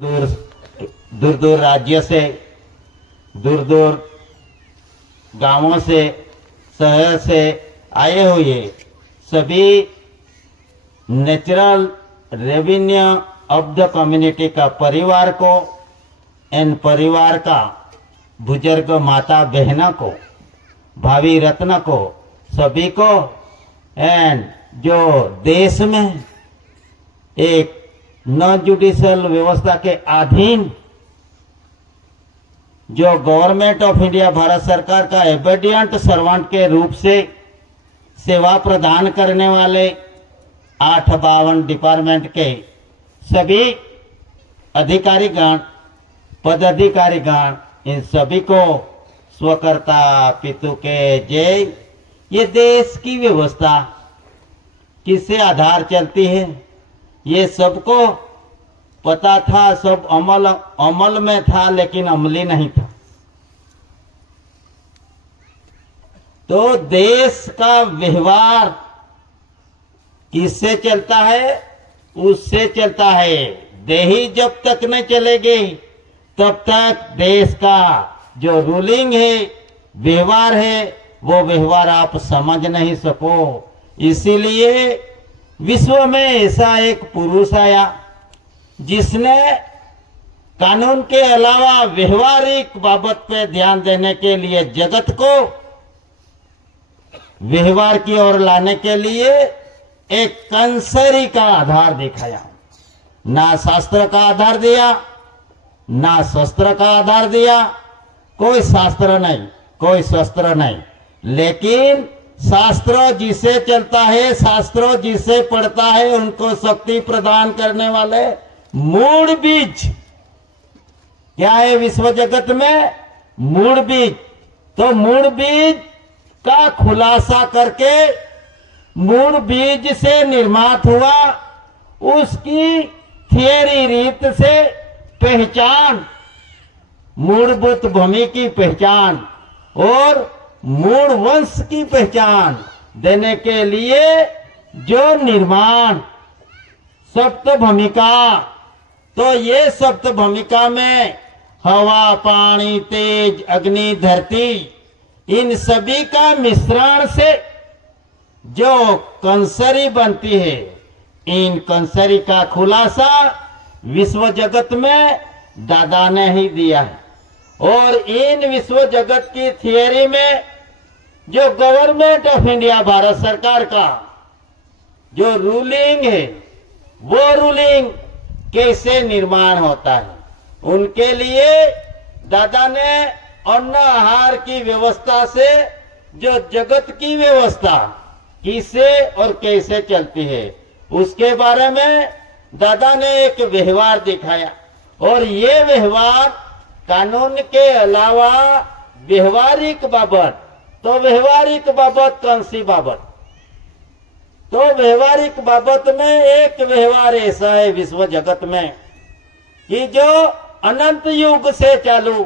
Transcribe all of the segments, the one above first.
दूर दूर दूर राज्य से, दूर दूर गांवों से, शहर से आए हुए सभी natural revenue of the community का परिवार को, इन परिवार का बुजुर्ग माता बहनों को, भावी रत्न को, सभी को, एंड जो देश में एक नॉन जुडिशियल व्यवस्था के अधीन जो गवर्नमेंट ऑफ इंडिया भारत सरकार का एबीडियंट सर्वेंट के रूप से सेवा प्रदान करने वाले 852 डिपार्टमेंट के सभी अधिकारीगण, पदाधिकारीगण, इन सभी को स्वकर्ता पितु के जय। ये देश की व्यवस्था किससे आधार चलती है ये सबको पता था, सब अमल में था, लेकिन अमली नहीं था। तो देश का व्यवहार किससे चलता है? उससे चलता है। देही जब तक नहीं चलेगी तब तक देश का जो रूलिंग है, व्यवहार है, वो व्यवहार आप समझ नहीं सको। इसीलिए विश्व में ऐसा एक पुरुष आया जिसने कानून के अलावा व्यवहारिक बाबत पे ध्यान देने के लिए, जगत को व्यवहार की ओर लाने के लिए एक कंसरी का आधार दिखाया। ना शास्त्र का आधार दिया, ना शस्त्र का आधार दिया, कोई शास्त्र नहीं, कोई शस्त्र नहीं, लेकिन शास्त्र जिसे चलता है, शास्त्र जिसे पढ़ता है, उनको शक्ति प्रदान करने वाले मूल बीज क्या है विश्व जगत में? मूल बीज। तो मूल बीज का खुलासा करके मूल बीज से निर्मात हुआ, उसकी थियरी रीत से पहचान, मूलभूत भूमि की पहचान और मूल वंश की पहचान देने के लिए जो निर्माण सप्त भूमिका, तो ये सप्त भूमिका में हवा, पानी, तेज, अग्नि, धरती, इन सभी का मिश्रण से जो कंसरी बनती है, इन कंसरी का खुलासा विश्व जगत में दादा ने ही दिया है। और इन विश्व जगत की थियरी में जो गवर्नमेंट ऑफ इंडिया भारत सरकार का जो रूलिंग है, वो रूलिंग कैसे निर्माण होता है, उनके लिए दादा ने अन्न आहार की व्यवस्था से जो जगत की व्यवस्था किसे और कैसे चलती है, उसके बारे में दादा ने एक व्यवहार दिखाया। और ये व्यवहार कानून के अलावा व्यवहारिक बाबत, तो व्यवहारिक बाबत कौन सी बाबत? तो व्यवहारिक बाबत में एक व्यवहार ऐसा है विश्व जगत में कि जो अनंत युग से चालू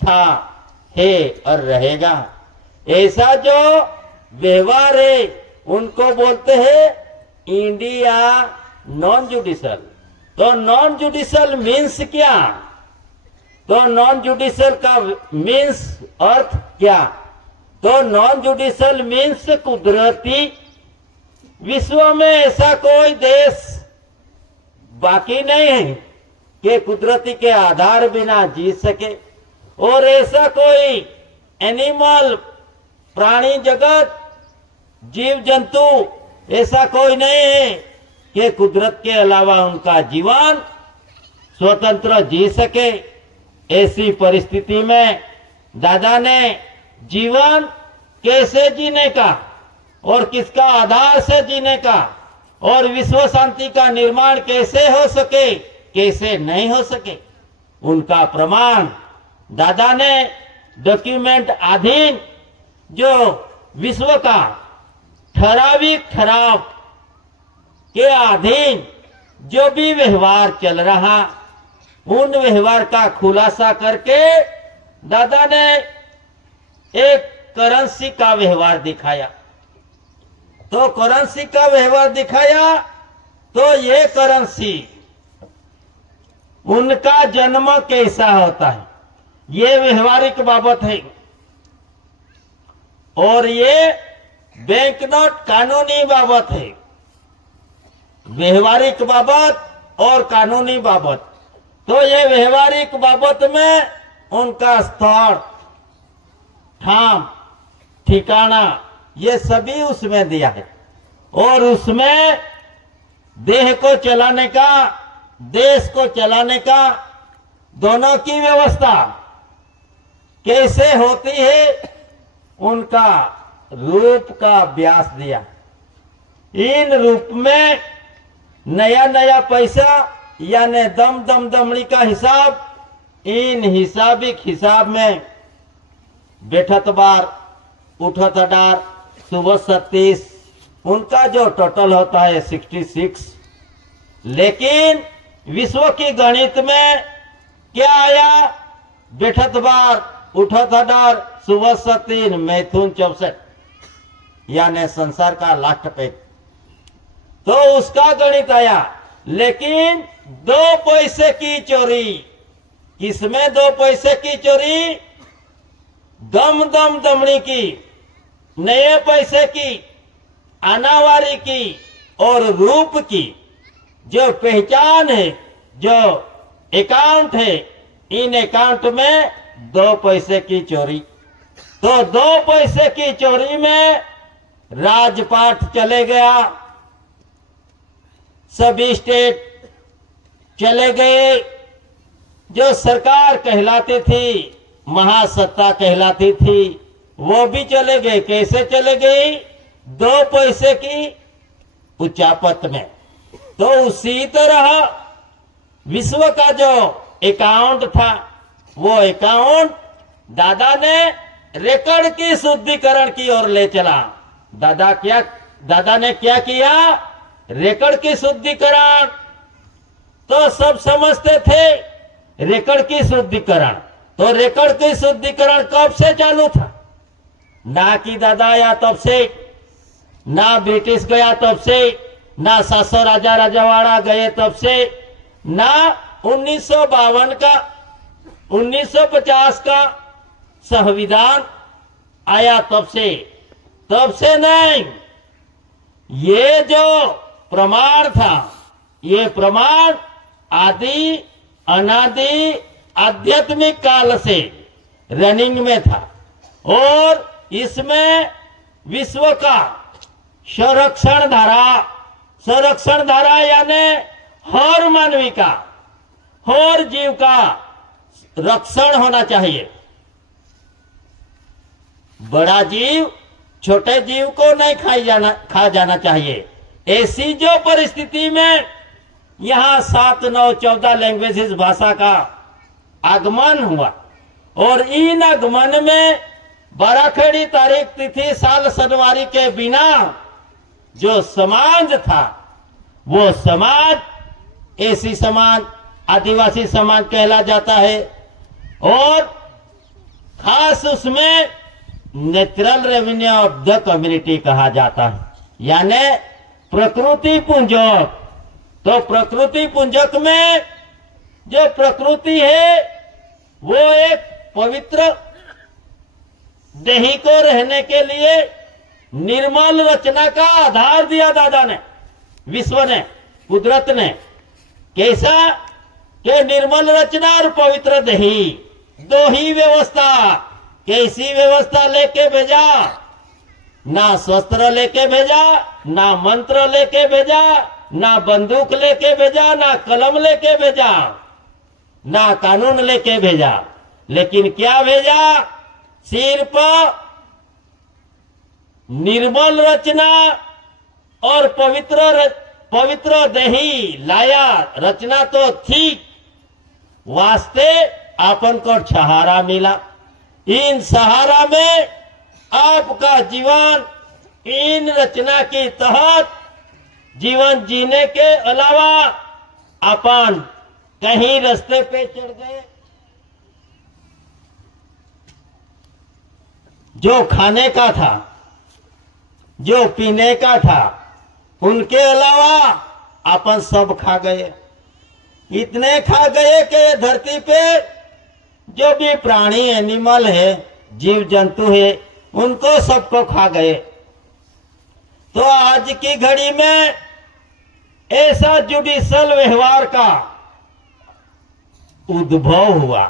था, है और रहेगा। ऐसा जो व्यवहार है उनको बोलते हैं इंडिया नॉन जुडिशियल। तो नॉन जुडिशियल मीन्स क्या? तो नॉन जुडिशियल का मीन्स अर्थ क्या? तो नॉन जुडिशियल मीन्स कुदरती। विश्व में ऐसा कोई देश बाकी नहीं है कि कुदरती के आधार बिना जी सके, और ऐसा कोई एनिमल, प्राणी जगत, जीव जंतु ऐसा कोई नहीं है कि कुदरत के अलावा उनका जीवन स्वतंत्र जी सके। ऐसी परिस्थिति में दादा ने जीवन कैसे जीने का और किसका आधार से जीने का और विश्व शांति का निर्माण कैसे हो सके, कैसे नहीं हो सके, उनका प्रमाण दादा ने डॉक्यूमेंट अधीन जो विश्व का ठराव के अधीन जो भी व्यवहार चल रहा, उन व्यवहार का खुलासा करके दादा ने एक करेंसी का व्यवहार दिखाया। तो करेंसी का व्यवहार दिखाया तो ये करेंसी उनका जन्म कैसा होता है, ये व्यवहारिक बाबत है। और ये बैंक नोट कानूनी बाबत है, व्यवहारिक बाबत और कानूनी बाबत। तो ये व्यवहारिक बाबत में उनका स्थल, ठाम, ठिकाना, ये सभी उसमें दिया है। और उसमें देह को चलाने का, देश को चलाने का, दोनों की व्यवस्था कैसे होती है, उनका रूप का अभ्यास दिया। इन रूप में नया नया पैसा यानी दम दम दमड़ी का हिसाब, इन हिसाबिक हिसाब में बैठत बार, उठत अडार, सुबह 37, उनका जो टोटल होता है 66। लेकिन विश्व की गणित में क्या आया, बैठत बार, उठत अडार, सुबह 3, मैथुन 64, यानी संसार का लास्ट पे। तो उसका गणित आया। लेकिन 2 पैसे की चोरी, किसमें 2 पैसे की चोरी, दम दम दमड़ी की, नए पैसे की, आनावारी की और रूप की जो पहचान है, जो अकाउंट है, इन अकाउंट में 2 पैसे की चोरी। तो 2 पैसे की चोरी में राजपाट चले गया, सभी स्टेट चले गए, जो सरकार कहलाती थी, महासत्ता कहलाती थी, वो भी चले गए। कैसे चले गई, 2 पैसे की उचापत में। तो उसी तरह विश्व का जो अकाउंट था, वो अकाउंट दादा ने रिकॉर्ड की शुद्धिकरण की ओर ले चला। दादा ने क्या किया, रिकॉर्ड की शुद्धिकरण। तो सब समझते थे रिकॉर्ड की शुद्धिकरण। तो रिकॉर्ड की शुद्धिकरण कब से चालू था, ना कि दादा आया तब से, ना ब्रिटिश गया तब से, ना 700 राजा राजावाड़ा गए तब से, ना 1952 का 1950 का संविधान आया तब से नहीं। ये जो प्रमाण था, ये प्रमाण आदि अनादि आध्यात्मिक काल से रनिंग में था। और इसमें विश्व का संरक्षण धारा यानी हर मानवी का, हर जीव का रक्षण होना चाहिए। बड़ा जीव छोटे जीव को नहीं खा जाना चाहिए। ऐसी जो परिस्थिति में यहां 7, 9, 14 लैंग्वेजेस भाषा का आगमन हुआ, और इन आगमन में बाराखड़ी तारीख तिथि साल सनवारी के बिना जो समाज था, वो समाज ऐसी समाज, आदिवासी समाज कहला जाता है। और खास उसमें natural revenue of the community कहा जाता है, यानी प्रकृति पुंजक। तो प्रकृति पुंजक में जो प्रकृति है, वो एक पवित्र देही को रहने के लिए निर्मल रचना का आधार दिया दादा ने, विश्व ने, कुदरत ने। कैसा कि निर्मल रचना और पवित्र देही, 2 ही व्यवस्था। कैसी व्यवस्था लेके भेजा, ना शस्त्र लेके भेजा, ना मंत्र लेके भेजा, ना बंदूक लेके भेजा, ना कलम लेके भेजा, ना कानून लेके भेजा। लेकिन क्या भेजा, सिर्फ निर्मल रचना और पवित्र देही लाया। रचना तो थी, वास्ते आपन को सहारा मिला। इन सहारा में आपका जीवन इन रचना के तहत जीवन जीने के अलावा अपन कहीं रास्ते पे चढ़ गए। जो खाने का था, जो पीने का था, उनके अलावा अपन सब खा गए। इतने खा गए कि धरती पे जो भी प्राणी एनिमल है, जीव जंतु है, उनको सबको खा गए। तो आज की घड़ी में ऐसा जुडिशल व्यवहार का उद्भव हुआ।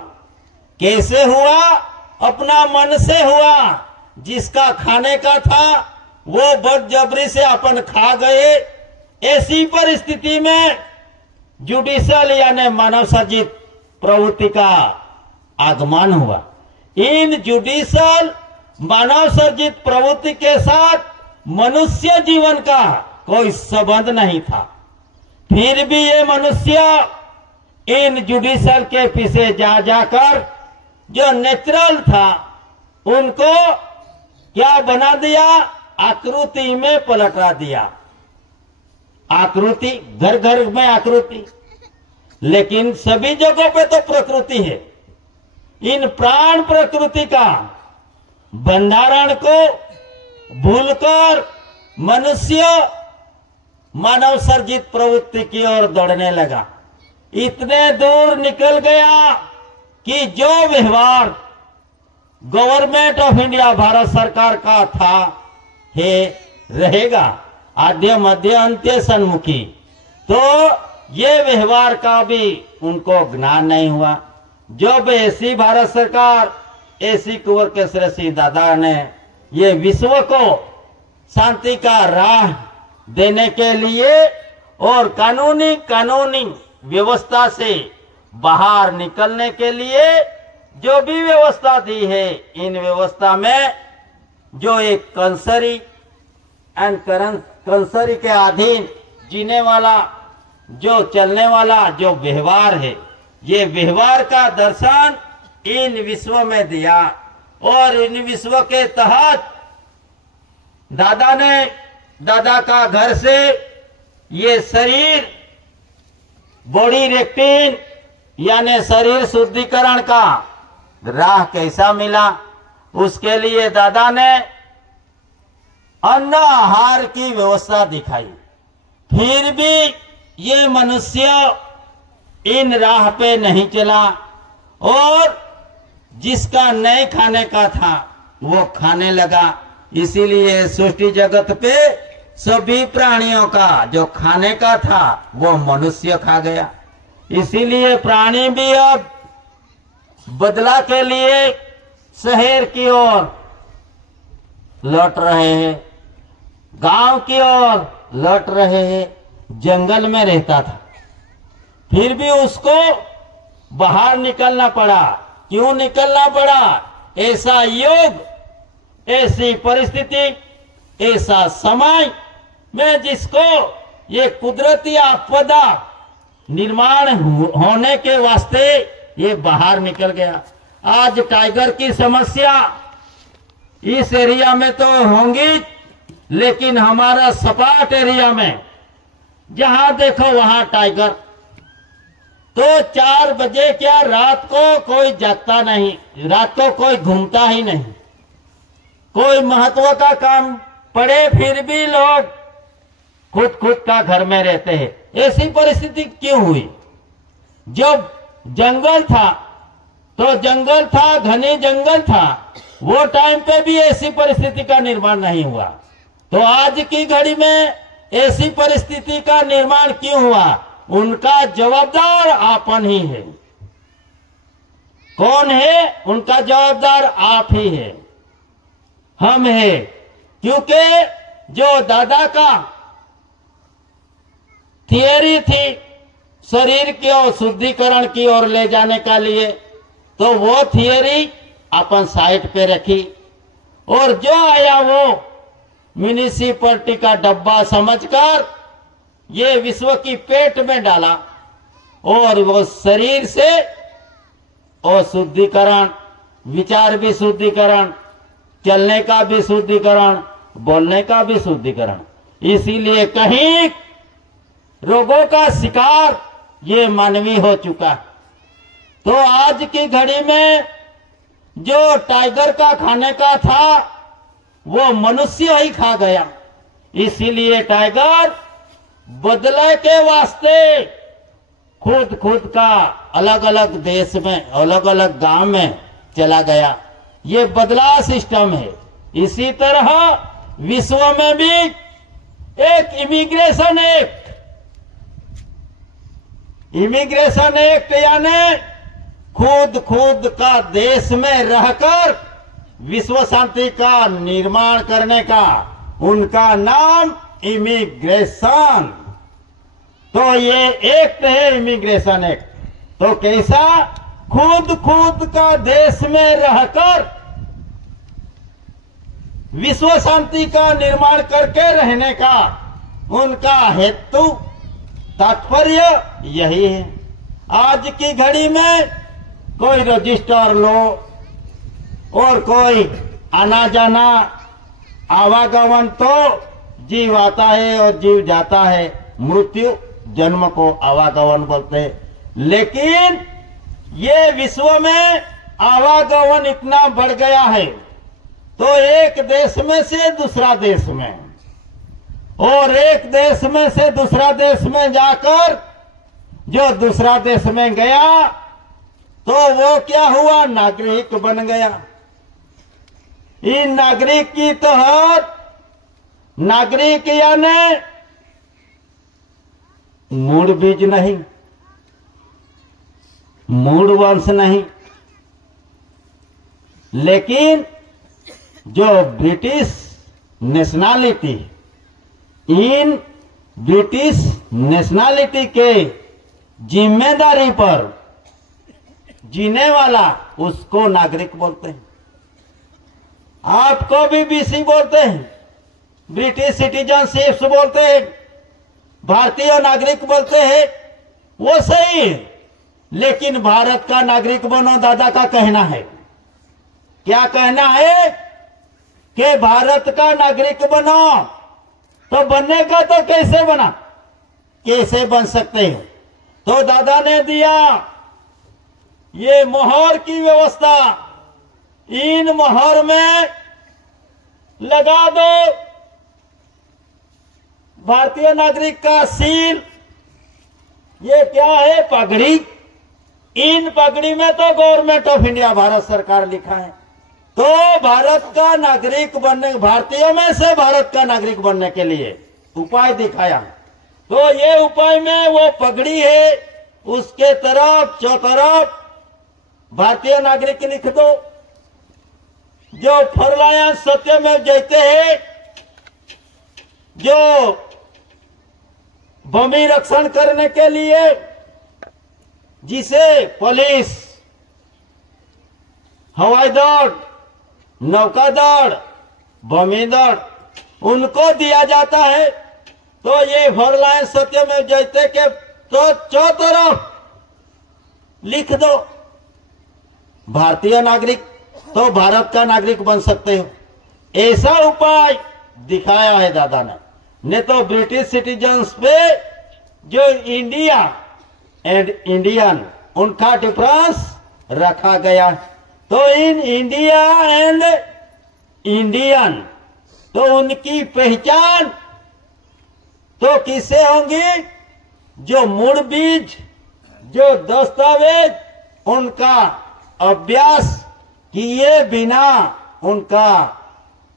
कैसे हुआ? अपना मन से हुआ। जिसका खाने का था वो बदजबरी से अपन खा गए। ऐसी परिस्थिति में जुडिशल यानी मानव सर्जित प्रवृत्ति का आगमन हुआ। इन जुडिशल मानव सर्जित प्रवृत्ति के साथ मनुष्य जीवन का कोई संबंध नहीं था। फिर भी ये मनुष्य इन जुडिशल के पीछे जा जाकर जो नेचुरल था उनको क्या बना दिया? आकृति में पलटा दिया। आकृति, घर घर में आकृति, लेकिन सभी जगहों पे तो प्रकृति है। इन प्राण प्रकृति का बंधारण को भूलकर मनुष्य मानव सर्जित प्रवृत्ति की ओर दौड़ने लगा। इतने दूर निकल गया कि जो व्यवहार गवर्नमेंट ऑफ इंडिया, भारत सरकार का था, है, रहेगा आद्य मध्य अंत्य सन्मुखी, तो ये व्यवहार का भी उनको ज्ञान नहीं हुआ। जब ऐसी भारत सरकार, ऐसी कुंवर केसरी सिंह दादा ने ये विश्व को शांति का राह देने के लिए और कानूनी व्यवस्था से बाहर निकलने के लिए जो भी व्यवस्था दी है, इन व्यवस्था में जो एक कंसरी एंड कंसरी के अधीन जीने वाला, जो चलने वाला जो व्यवहार है, ये व्यवहार का दर्शन इन विश्व में दिया। और इन विश्व के तहत दादा का घर से ये शरीर बॉडी रेक्टिन यानी शरीर शुद्धिकरण का राह कैसा मिला, उसके लिए दादा ने अन्न आहार की व्यवस्था दिखाई। फिर भी ये मनुष्य इन राह पे नहीं चला और जिसका नहीं खाने का था वो खाने लगा। इसीलिए सृष्टि जगत पे सभी प्राणियों का जो खाने का था वो मनुष्य खा गया। इसीलिए प्राणी भी अब बदला के लिए शहर की ओर लौट रहे हैं, गांव की ओर लौट रहे हैं। जंगल में रहता था, फिर भी उसको बाहर निकलना पड़ा। क्यों निकलना पड़ा? ऐसा युग, ऐसी परिस्थिति, ऐसा समय में जिसको ये कुदरती आपदा निर्माण होने के वास्ते ये बाहर निकल गया। आज टाइगर की समस्या इस एरिया में तो होंगी, लेकिन हमारा सपाट एरिया में जहां देखो वहां टाइगर। तो 4 बजे क्या रात को कोई जागता नहीं, रात को कोई घूमता ही नहीं। कोई महत्व का काम पड़े फिर भी लोग खुद का घर में रहते हैं। ऐसी परिस्थिति क्यों हुई? जब जंगल था तो जंगल था, घने जंगल था, वो टाइम पे भी ऐसी परिस्थिति का निर्माण नहीं हुआ। तो आज की घड़ी में ऐसी परिस्थिति का निर्माण क्यों हुआ? उनका जवाबदार आपन ही है। कौन है? उनका जवाबदार आप ही है, हम है। क्योंकि जो दादा का थियरी थी शरीर को शुद्धिकरण की ओर ले जाने का लिए, तो वो थियरी अपन साइड पे रखी और जो आया वो म्युनिसिपैलिटी का डब्बा समझकर ये विश्व की पेट में डाला और वो शरीर से और शुद्धिकरण, विचार भी शुद्धिकरण, चलने का भी शुद्धिकरण, बोलने का भी शुद्धिकरण। इसीलिए कहीं रोगों का शिकार ये मानवी हो चुका। तो आज की घड़ी में जो टाइगर का खाने का था वो मनुष्य ही खा गया। इसीलिए टाइगर बदले के वास्ते खुद का अलग अलग देश में, अलग अलग गांव में चला गया। ये बदला सिस्टम है। इसी तरह विश्व में भी एक इमिग्रेशन एक्ट यानी खुद का देश में रहकर विश्व शांति का निर्माण करने का, उनका नाम इमिग्रेशन। तो ये एक्ट है इमिग्रेशन एक्ट। तो कैसा खुद का देश में रहकर विश्व शांति का निर्माण करके रहने का उनका हेतु तात्पर्य यही है। आज की घड़ी में कोई रजिस्टर लो और कोई आना जाना आवागमन तो जीव आता है और जीव जाता है, मृत्यु जन्म को आवागमन बोलते हैं। लेकिन ये विश्व में आवागमन इतना बढ़ गया है तो एक देश में से दूसरा देश में और एक देश में से दूसरा देश में जाकर जो दूसरा देश में गया तो वो क्या हुआ, नागरिक बन गया। इन नागरिक की तहत, नागरिक यानी मूल बीज नहीं, मूल वंश नहीं, लेकिन जो British nationality, in British nationality के जिम्मेदारी पर जीने वाला उसको नागरिक बोलते हैं। आपको भी बीसी बोलते हैं, ब्रिटिश सिटीजनशिप बोलते हैं, भारतीय नागरिक बोलते हैं, वो सही है। लेकिन भारत का नागरिक बनो, दादा का कहना है। क्या कहना है कि भारत का नागरिक बनो। तो बनने का तो कैसे बना, कैसे बन सकते हो? तो दादा ने दिया ये मोहर की व्यवस्था। इन मोहर में लगा दो भारतीय नागरिक का सील। ये क्या है, पगड़ी। इन पगड़ी में तो गवर्नमेंट ऑफ इंडिया, भारत सरकार लिखा है। तो भारत का नागरिक बनने, भारतीयों में से भारत का नागरिक बनने के लिए उपाय दिखाया। तो ये उपाय में वो पगड़ी है, उसके तरफ चौतरफ भारतीय नागरिक लिख दो। जो फरलायन सत्य में जयते हैं, जो भूमि रक्षण करने के लिए जिसे पुलिस, हवाई दल, नौकादल, भूमि दल उनको दिया जाता है। तो ये फरलायन सत्य में जयते के तो चौतरफ लिख दो भारतीय नागरिक, तो भारत का नागरिक बन सकते हो। ऐसा उपाय दिखाया है दादा ने। नहीं तो ब्रिटिश सिटीजन्स पे जो इंडिया एंड इंडियन, उनका डिफरेंस रखा गया। तो इन इंडिया एंड इंडियन, तो उनकी पहचान तो किससे होंगी? जो मूल बीज, जो दस्तावेज, उनका अभ्यास किए बिना उनका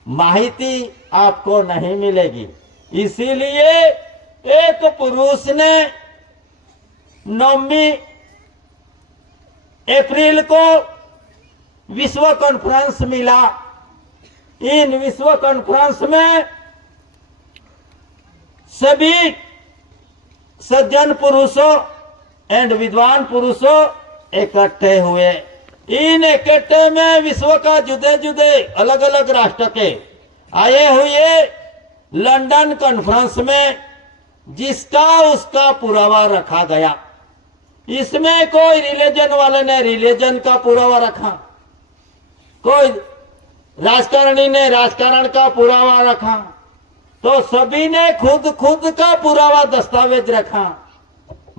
माहिती आपको नहीं मिलेगी। इसीलिए एक पुरुष ने 9 अप्रैल को विश्व कॉन्फ्रेंस मिला। इन विश्व कॉन्फ्रेंस में सभी सज्जन पुरुषों एंड विद्वान पुरुषों इकट्ठे हुए। इन इकट्ठे में विश्व का जुदे जुदे अलग अलग राष्ट्र के आए हुए लंदन कॉन्फ्रेंस में जिसका उसका पुरावा रखा गया। इसमें कोई रिलीजन वाले ने रिलीजन का पुरावा रखा, कोई राजकारणी ने राजकारण का पुरावा रखा। तो सभी ने खुद का पुरावा दस्तावेज रखा।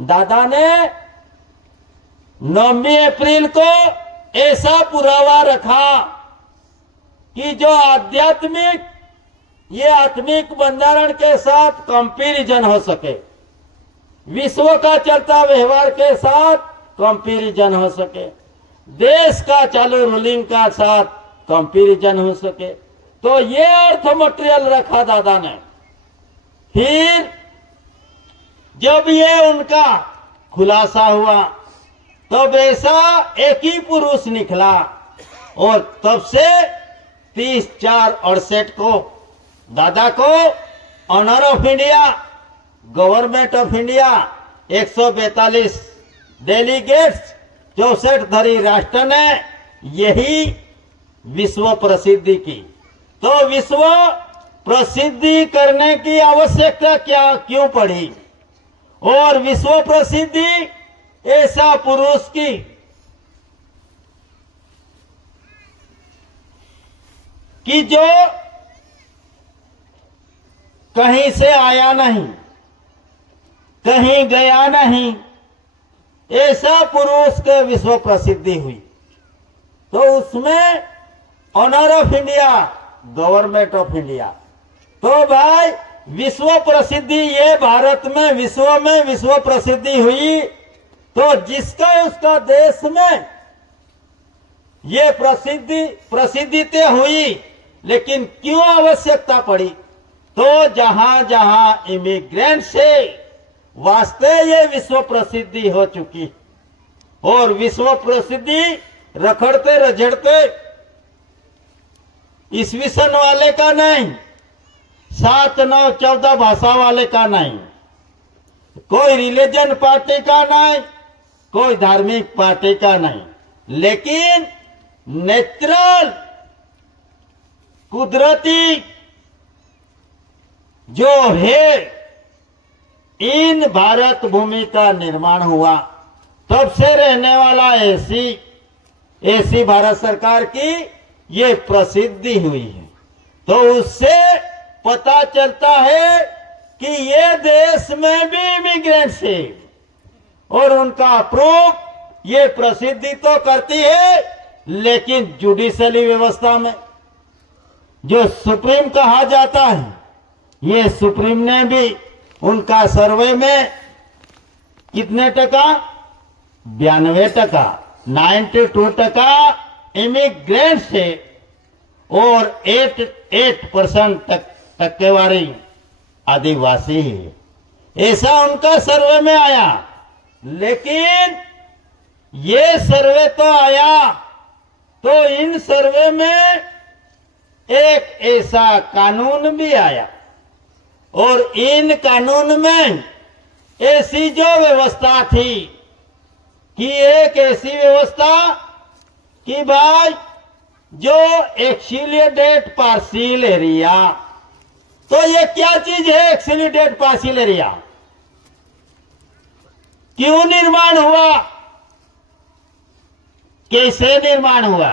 दादा ने 9 अप्रैल को ऐसा पुरावा रखा कि जो आध्यात्मिक, ये आत्मिक बंधारण के साथ कंपैरिजन हो सके। विश्व का चलता व्यवहार के साथ कंपैरिजन हो सके, देश का चालू रूलिंग का साथ कंपैरिजन हो सके। तो ये अर्थ मटेरियल रखा दादा ने। फिर जब ये उनका खुलासा हुआ तब ऐसा एक ही पुरुष निकला और तब से 30/4/68 को दादा को honour of India, government of India 142 delegates 64 धरी राष्ट्र ने यही विश्व प्रसिद्धि की। तो विश्व प्रसिद्धि करने की आवश्यकता क्यों पड़ी? और विश्व प्रसिद्धि ऐसा पुरुष की कि जो कहीं से आया नहीं, कहीं गया नहीं, ऐसा पुरुष के विश्व प्रसिद्धि हुई। तो उसमें honour of India, government of India. तो भाई विश्व प्रसिद्धि ये भारत में विश्व प्रसिद्धि हुई। तो जिसका उसका देश में ये प्रसिद्धि तो हुई, लेकिन क्यों आवश्यकता पड़ी? तो जहां जहां इमिग्रेंट से वास्ते ये विश्व प्रसिद्धि हो चुकी, और विश्व प्रसिद्धि रखड़ते रझड़ते ईस्वी सन वाले का नहीं, 7, 9, 14 भाषा वाले का नहीं, कोई रिलीजन पार्टी का नहीं, कोई धार्मिक पार्टी का नहीं, लेकिन नेचुरल कुदरती जो है इन भारत भूमि का निर्माण हुआ। तब से रहने वाला ऐसी भारत सरकार की ये प्रसिद्धि हुई है। तो उससे पता चलता है कि ये देश में भी इमिग्रेंट्स है और उनका प्रूफ ये प्रसिद्धि तो करती है, लेकिन जुडिशली व्यवस्था में जो सुप्रीम कहा जाता है, ये सुप्रीम ने भी उनका सर्वे में कितने टका? 92%, 92% इमिग्रेंट्स है और 8% टक्केवारी आदिवासी है। ऐसा उनका सर्वे में आया। लेकिन ये सर्वे तो आया, तो इन सर्वे में एक ऐसा कानून भी आया, और इन कानून में ऐसी जो व्यवस्था थी कि एक ऐसी व्यवस्था कि भाई जो एक्सीलिडेट पार्शियल एरिया, तो ये क्या चीज है एक्सीलिडेट पार्शियल एरिया? क्यों निर्माण हुआ, कैसे निर्माण हुआ?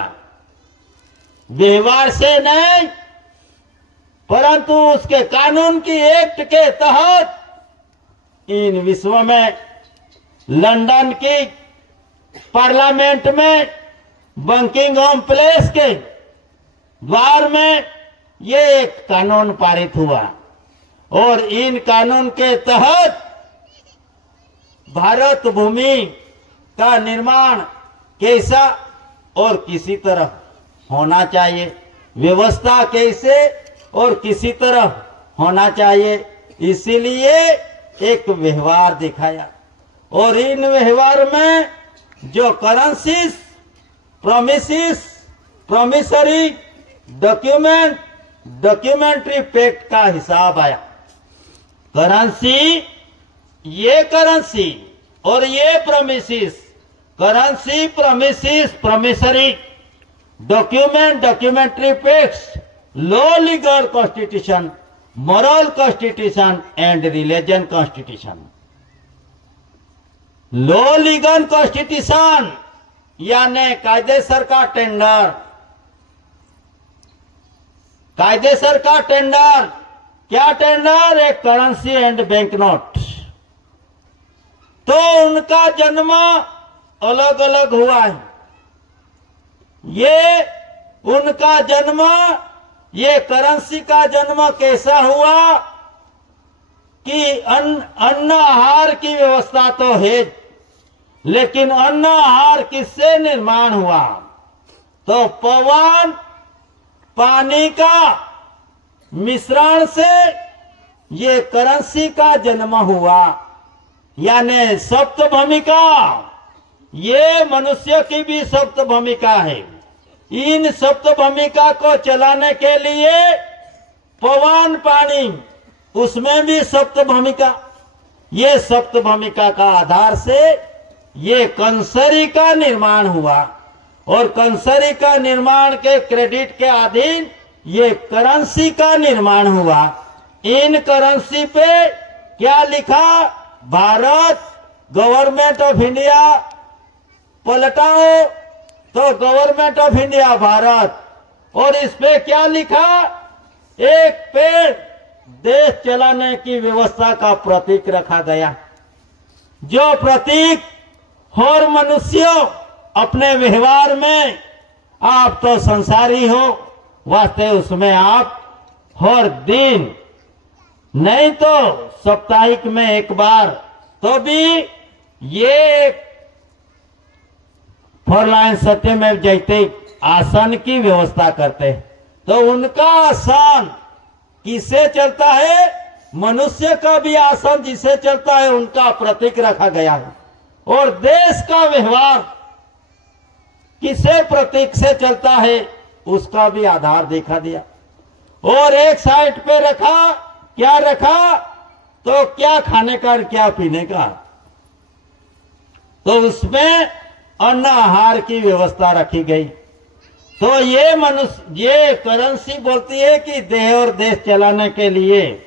व्यवहार से नहीं, परंतु उसके कानून की एक्ट के तहत इन विश्व में लंदन की पार्लियामेंट में बकिंघम पैलेस के द्वार में ये एक कानून पारित हुआ, और इन कानून के तहत भारत भूमि का निर्माण कैसा और किसी तरह होना चाहिए, व्यवस्था कैसे और किसी तरह होना चाहिए, इसीलिए एक व्यवहार दिखाया। और इन व्यवहार में जो currencies, promises, promissory document, documentary pact का हिसाब आया। करेंसी, ये करेंसी और ये promises, currency, promises, promissory document, documentary pacts, law legal constitution, moral constitution and religion constitution. Law legal constitution यानी कायदेसर का टेंडर, कायदेसर का टेंडर। क्या टेंडर? एक करेंसी एंड बैंक नोट। तो उनका जन्म अलग अलग हुआ है। ये उनका जन्म, ये करेंसी का जन्म कैसा हुआ कि अन्न आहार की व्यवस्था तो है, लेकिन अन्न आहार किससे निर्माण हुआ? तो पवन पानी का मिश्रण से ये करेंसी का जन्म हुआ, यानी सप्त भूमिका। ये मनुष्य की भी सप्त भूमिका है। इन सप्त भूमिका को चलाने के लिए पवन पानी, उसमें भी सप्त भूमिका। ये सप्त भूमिका का आधार से ये कंसरी का निर्माण हुआ, और कंसरी का निर्माण के क्रेडिट के अधीन ये करेंसी का निर्माण हुआ। इन करेंसी पे क्या लिखा? Bharat, government of India. पलटाओ तो गवर्नमेंट ऑफ इंडिया भारत, और इस पे क्या लिखा? एक पेड़ देश चलाने की व्यवस्था का प्रतीक रखा गया। जो प्रतीक हर मनुष्य अपने व्यवहार में, आप तो संसारी हो, वास्तव उसमें आप हर दिन नहीं तो साप्ताहिक में एक बार तो भी ये फॉरलाइन सत्य में जयते आसन की व्यवस्था करते। तो उनका आसन किससे चलता है? मनुष्य का भी आसन जिससे चलता है उनका प्रतीक रखा गया है। और देश का व्यवहार किसे प्रतीक से चलता है उसका भी आधार देखा दिया। और एक साइड पे रखा, क्या रखा? तो क्या खाने का और क्या पीने का। तो उसमें अन्न आहार की व्यवस्था रखी गई। तो ये मनुष्य, ये करेंसी बोलती है कि देह और देश चलाने के लिए,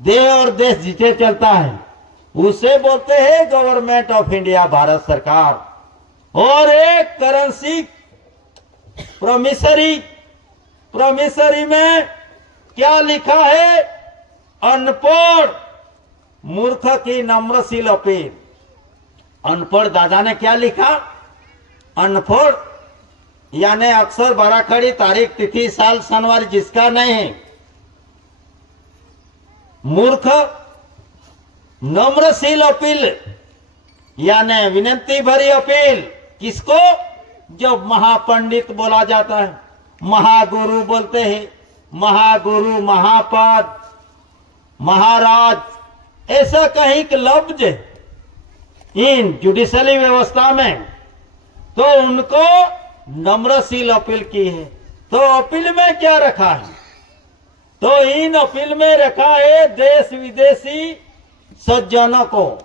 देह और देश जिसे चलता है उसे बोलते हैं गवर्नमेंट ऑफ इंडिया, भारत सरकार। और एक करेंसी प्रोमिसरी, प्रोमिसरी में क्या लिखा है? अनपढ़ मूर्ख की नम्रशील अपील। अनपढ़ दादा ने क्या लिखा? अनपढ़ यानी अक्षर बाराखड़ी तारीख तिथि साल सनवार जिसका नहीं है। मूर्ख नम्रशील अपील यानी विनती भरी अपील किसको? जब महापंडित बोला जाता है, महागुरु बोलते हैं, महागुरु, महापद, महाराज, ऐसा कहीं के लफ्ज इन जुडिशली व्यवस्था में, तो उनको नम्रशील अपील की है। तो अपील में क्या रखा है? तो इन अपील में रखा है देश विदेशी सज्जनों को।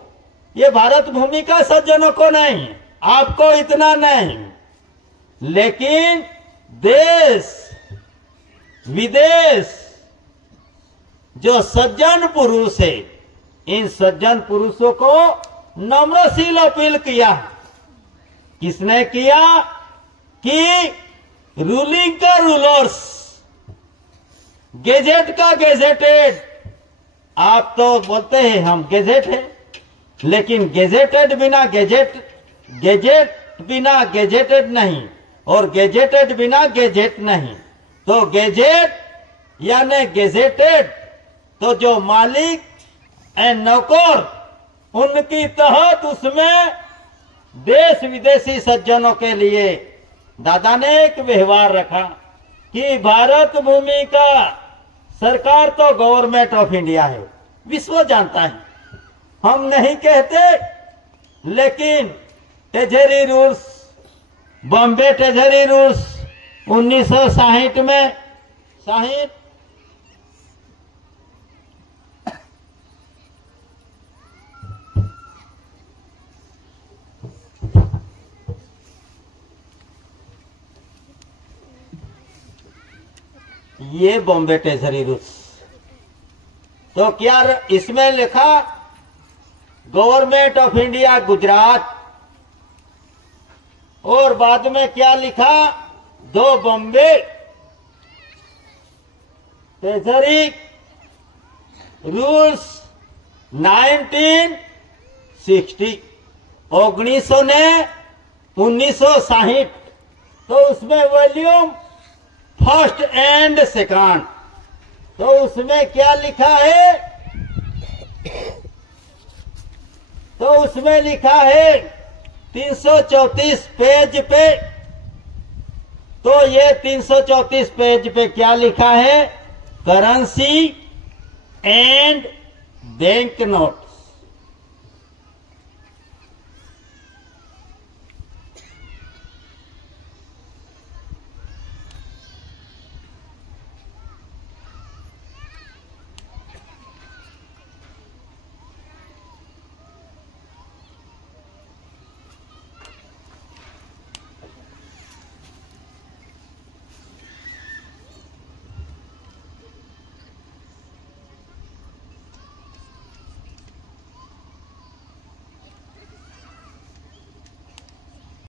ये भारत भूमि का सज्जनों को नहीं, आपको इतना नहीं, लेकिन देश विदेश जो सज्जन पुरुष है, इन सज्जन पुरुषों को नम्रशील अपील किया। किसने किया? कि रूलिंग का रूलर्स, गेजेट का गेजेटेड। आप तो बोलते हैं हम गेजेट है, लेकिन गेजेटेड बिना गेजेट, गेजेट बिना गेजेटेड नहीं, और गेजेटेड बिना गेजेट नहीं। तो गेजेट यानी गेजेटेड, तो जो मालिक एंड नौकर उनकी तहत उसमें देश विदेशी सज्जनों के लिए दादा ने एक व्यवहार रखा कि भारत भूमि का सरकार तो गवर्नमेंट ऑफ इंडिया है, विश्व जानता है, हम नहीं कहते, लेकिन treasury rules, Bombay treasury rules 1960 में 60 ये बॉम्बे ट्रेजरी रूल्स। तो क्या इसमें लिखा? गवर्नमेंट ऑफ इंडिया गुजरात, और बाद में क्या लिखा? दो बॉम्बे ट्रेजरी रूल्स 1960, 1960। तो उसमें वॉल्यूम फर्स्ट एंड सेकंड, तो उसमें क्या लिखा है? तो उसमें लिखा है 334 पेज पे, तो ये 334 पेज पे क्या लिखा है? Currency and bank note.